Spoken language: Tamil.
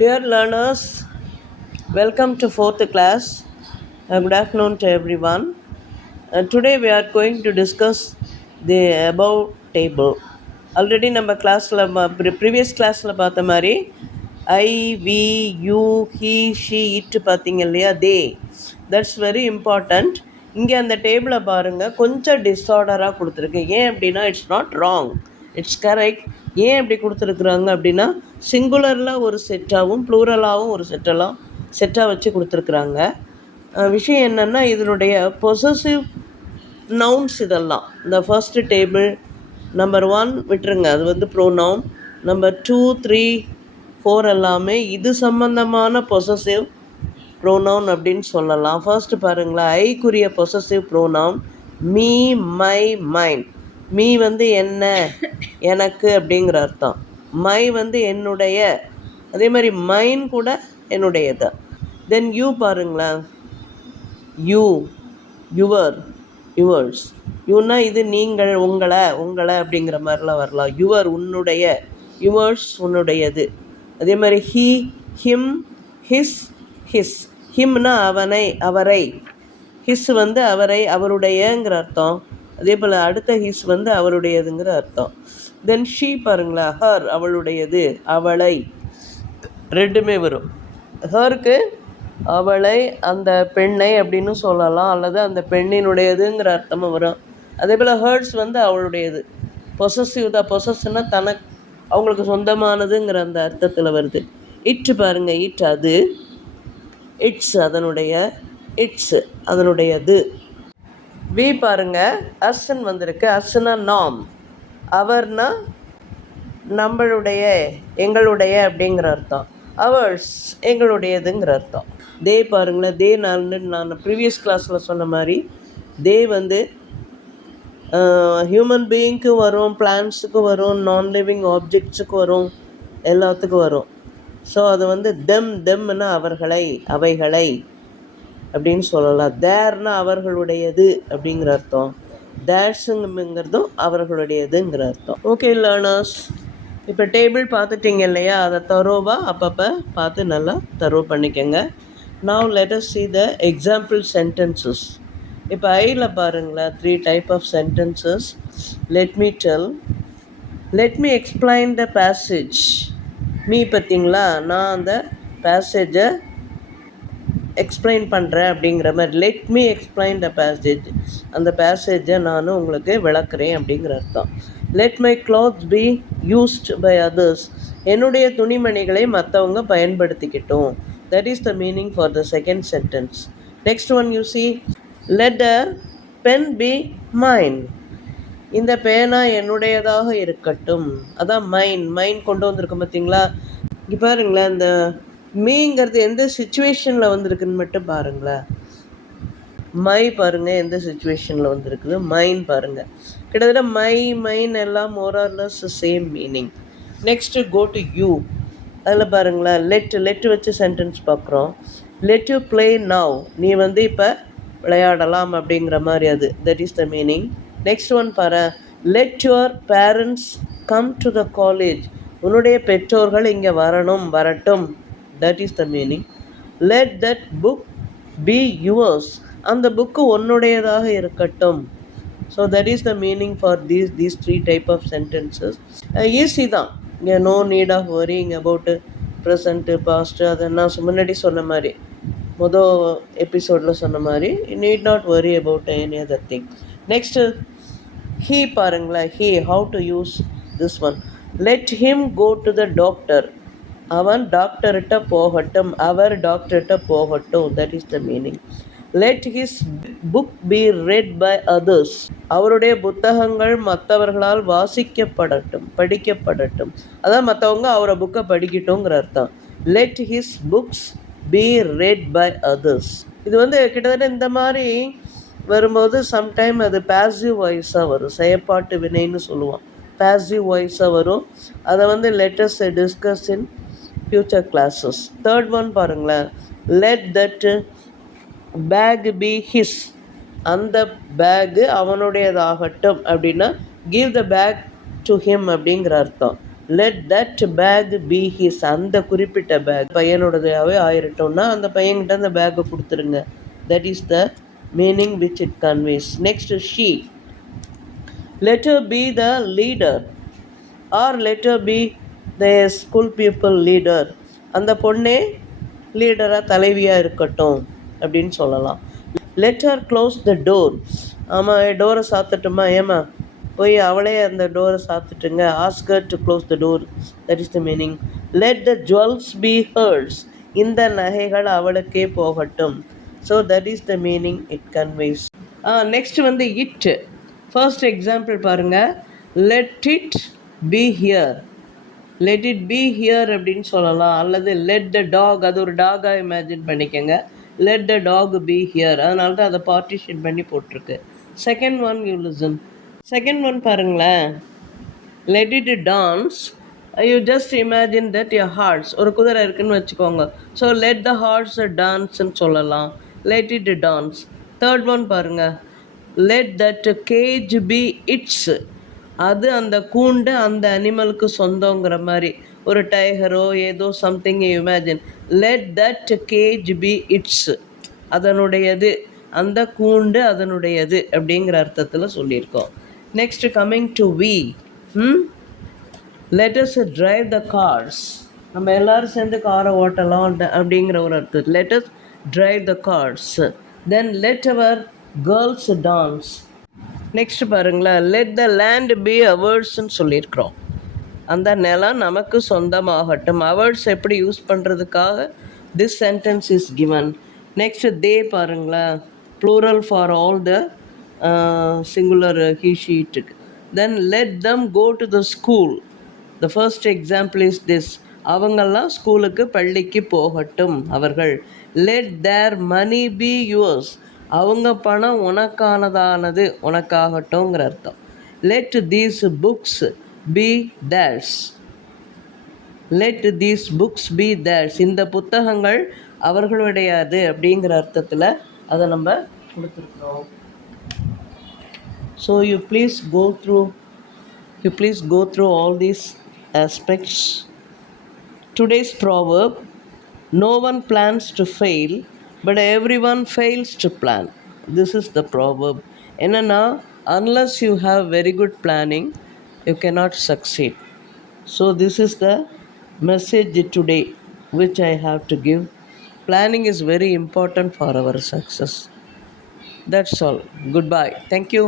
Dear learners, welcome to fourth class. Good afternoon to everyone. Today we are going to discuss the above table. Already நம்ம கிளாஸில் ப்ரீவியஸ் கிளாஸில் பார்த்த மாதிரி I we you he she it பார்த்தீங்க இல்லையா தே தட்ஸ் வெரி இம்பார்ட்டண்ட். இங்கே அந்த டேபிளை பாருங்கள், கொஞ்சம் டிஸார்டராக கொடுத்துருக்கு. ஏன் அப்படின்னா it's not wrong, it's correct. ஏன் அப்படி கொடுத்துருக்குறாங்க அப்படின்னா சிங்குலரில் ஒரு செட்டாகவும் ப்ளூரலாகவும் ஒரு செட்டாக வச்சு கொடுத்துருக்குறாங்க. விஷயம் என்னென்னா இதனுடைய பொசசிவ் நவுன்ஸ் இதெல்லாம். இந்த ஃபர்ஸ்ட் டேபிள் நம்பர் 1 விட்டுருங்க, அது வந்து ப்ரோனவுன். நம்பர் 2, 3, 4 எல்லாமே இது சம்பந்தமான பொசசிவ் ப்ரோனவுன் அப்படின்னு சொல்லலாம். ஃபர்ஸ்ட் பாருங்களேன், ஐக்குரிய possessive pronoun me, my, mine. Me வந்து என்ன, எனக்கு அப்படிங்கிற அர்த்தம். மை வந்து என்னுடைய, அதே மாதிரி மைன் கூட என்னுடையது. தென் யூ பாருங்களேன், யூ, யுவர், யுவர்ஸ். யூனா இது நீங்கள், உங்களை அப்படிங்கிற மாதிரிலாம் வரலாம். யுவர் உன்னுடைய, யுவர்ஸ் உன்னுடையது. அதே மாதிரி ஹீ, ஹிம், ஹிஸ், ஹிஸ். ஹிம்னா அவனை, அவரை. ஹிஸ் வந்து அவரை, அவருடையங்கிற அர்த்தம். அதே போல் அடுத்த ஹிஸ் வந்து அவருடையதுங்கிற அர்த்தம். தென் ஷீ பாருங்களா, ஹர் அவளுடையது, அவளை, ரெண்டுமே வரும். ஹருக்கு அவளை, அந்த பெண்ணை அப்படின்னு சொல்லலாம், அல்லது அந்த பெண்ணினுடையதுங்கிற அர்த்தமும் வரும். அதே போல் ஹர்ட்ஸ் வந்து அவளுடையது. பொசசிவ் தான், பொசஸ்னா தனக்கு, அவங்களுக்கு சொந்தமானதுங்கிற அந்த அர்த்தத்தில் வருது. இட்டு பாருங்க, இட் அது, இட்ஸ் அதனுடைய, இட்ஸ் அதனுடையது. வி பாருங்க, அஸ்ன்னு வந்திருக்கு. அஸ்னா நாம், அவர்னா நம்மளுடைய, எங்களுடைய அப்படிங்கிற அர்த்தம். அவர்ஸ் எங்களுடையதுங்கிற அர்த்தம். தே பாருங்களேன், தே நான் ப்ரீவியஸ் கிளாஸில் சொன்ன மாதிரி தே வந்து ஹியூமன் பீயிங்க்கு வரும், பிளான்ஸுக்கு வரும், நான் லிவிங் ஆப்ஜெக்ட்ஸுக்கு வரும், எல்லாத்துக்கும் வரும். ஸோ அது வந்து தெம்னா அவர்களை, அவைகளை அப்படின்னு சொல்லலாம். தேர்னா அவர்களுடையது அப்படிங்கிற அர்த்தம். தேர்ஸுங்கிறதும் அவர்களுடையதுங்கிற அர்த்தம். ஓகே லேர்னர்ஸ், இப்போ டேபிள் பார்த்துட்டிங்க இல்லையா, அதை தரோவாக அப்பப்போ பார்த்து நல்லா தரோ பண்ணிக்கோங்க. Now let us see the example sentences. இப்போ ஐயில் பாருங்களேன், 3 type of sentences. let me explain the passage. Me பார்த்தீங்களா, நான் அந்த பேசேஜை எக்ஸ்பிளைன் பண்ணுறேன் அப்படிங்கிற மாதிரி. Let me explain the passage, அந்த பேசேஜை நான் உங்களுக்கு விளக்குறேன் அப்படிங்கிற அர்த்தம். Let my clothes be used by others, என்னுடைய துணிமணிகளை மற்றவங்க பயன்படுத்திக்கிட்டோம். That is the meaning for the second sentence. Next one you see, let a pen be mine, இந்த பேனா என்னுடையதாக இருக்கட்டும். அதான் மைன் கொண்டு வந்திருக்கோம் பார்த்தீங்களா. இங்கே பாருங்களேன், இந்த மீங்கிறது எந்த சுச்சுவேஷனில் வந்திருக்குன்னு மட்டும் பாருங்களேன். மை பாருங்கள் எந்த சுச்சுவேஷனில் வந்திருக்குது. மைன் பாருங்கள், கிட்டத்தட்ட மைன் எல்லாம் more or less same meaning. Next go to you. அதில் பாருங்களேன், லெட் வச்சு சென்டென்ஸ் பார்க்குறோம். லெட் யூ ப்ளே நவ், நீ வந்து இப்போ விளையாடலாம் அப்படிங்கிற மாதிரி அது. That is the meaning. Next one பாரு, let your parents come to the college, உன்னுடைய பெற்றோர்கள் இங்கே வரட்டும். That is the meaning. Let that book be yours, அந்த புக்கு உன்னுடையதாக இருக்கட்டும். So that is the meaning for these 3 type of sentences. Easy தான். இங்கே no need of worrying about present past, அதை நான் முன்னாடி சொன்ன மாதிரி, மொதல் எபிசோடில் சொன்ன மாதிரி, need not worry about any other thing. Next he பாருங்களேன், he, how to use this one. Let him go to the doctor, அவன் டாக்டர்கிட்ட போகட்டும், அவர் டாக்டர்கிட்ட போகட்டும். That is the meaning. Let his book be read by others, அவருடைய புத்தகங்கள் மற்றவர்களால் படிக்கப்படட்டும். அதான் மற்றவங்க அவரை புக்கை படிக்கட்டுங்கிற அர்த்தம். Let his books be read by others. இது வந்து கிட்டத்தட்ட இந்த மாதிரி வரும்போது சம்டைம் அது பேசிவ் வாய்ஸாக வரும், செயற்பாட்டு வினைன்னு சொல்லுவோம். பேசிவ் வாய்ஸாக வரும். அதை வந்து let us discuss in future classes. Third one பாருங்களேன், let that bag be his, அந்த பேகு அவனுடையதாகட்டும் அப்படின்னா give the bag to him அப்படிங்கிற அர்த்தம். Let that bag be his. அந்த குறிப்பிட்ட பேக் பையனோடதாகவே ஆயிரட்டோம்னா அந்த பையன்கிட்ட அந்த பேக்கை கொடுத்துருங்க. That is the meaning which it conveys. Next she. Let her be the leader or let her be the school people leader. அந்த பொண்ணே லீடராக தலைவியாக இருக்கட்டும் அப்படின்னு சொல்லலாம். Let her close the door. ஆமாம், டோரை சாத்தட்டுமா, ஏமா போய் அவளே அந்த டோரை சாத்துட்டுங்க. Ask her to close the door. That is the meaning. Let the jewels be hers. இந்த நகைகள் அவளுக்கே போகட்டும். So that is the meaning it conveys. Next வந்து இட். ஃபர்ஸ்ட் எக்ஸாம்பிள் பாருங்கள். Let it be here. Let it be here அப்படின்னு சொல்லலாம். அல்லது லெட் த டாக், அது ஒரு டாகாக இமேஜின் பண்ணிக்கோங்க. Let the dog be here, அதனால தான் அதை பார்ட்டிஷன் பண்ணி போட்டிருக்கு. Second one you listen. Second one பாருங்களேன். Let it dance. You just imagine that your horse. ஒரு குதிரை இருக்குன்னு வச்சுக்கோங்க. ஸோ லெட் த ஹார்ட்ஸ் டான்ஸ்ன்னு சொல்லலாம். Let it dance. Third one பாருங்கள். Let that cage be its. அது அந்த கூண்டு அந்த அனிமலுக்கு சொந்தங்கிற மாதிரி. ஒரு டைகரோ ஏதோ something imagine. Let that cage be its. அதனுடையது, அந்த கூண்டு அதனுடையது அப்படிங்கிற அர்த்தத்தில் சொல்லியிருக்கோம். Next coming to we. Let us drive the cars. நம்ம எல்லோரும் சேர்ந்து காரை ஓட்டலாம் அப்படிங்கிற ஒரு அர்த்தம். Let us drive the cars. Then let our girls dance. Next பாருங்களேன். லெட் த லேண்ட் பி அவர்ஸ்ன்னு சொல்லியிருக்கிறோம். அந்த நிலம் நமக்கு சொந்தமாகட்டும். அவர்ஸ் எப்படி யூஸ் பண்ணுறதுக்காக this sentence is given. Next they பாருங்களேன். Plural for all the singular he ஷீட்டுக்கு. Then let them go to the school. The first example is this. அவங்கெல்லாம் ஸ்கூலுக்கு பள்ளிக்கு போகட்டும் அவர்கள். Let their money be yours. அவங்க பணம் உனக்கானதானது, உனக்காகட்டும்ங்கிற அர்த்தம். Let these books be theirs. Let these books be theirs. இந்த புத்தகங்கள் அவர்களுடையது அப்படிங்கிற அர்த்தத்தில் அதை நம்ம கொடுத்துருக்குறோம். So you please go through all these aspects. Today's proverb: no one plans to fail, but everyone fails to plan. This is the proverb. Enna, unless you have very good planning, you cannot succeed. So this is the message today which I have to give. Planning is very important for our success. That's all. Goodbye. Thank you.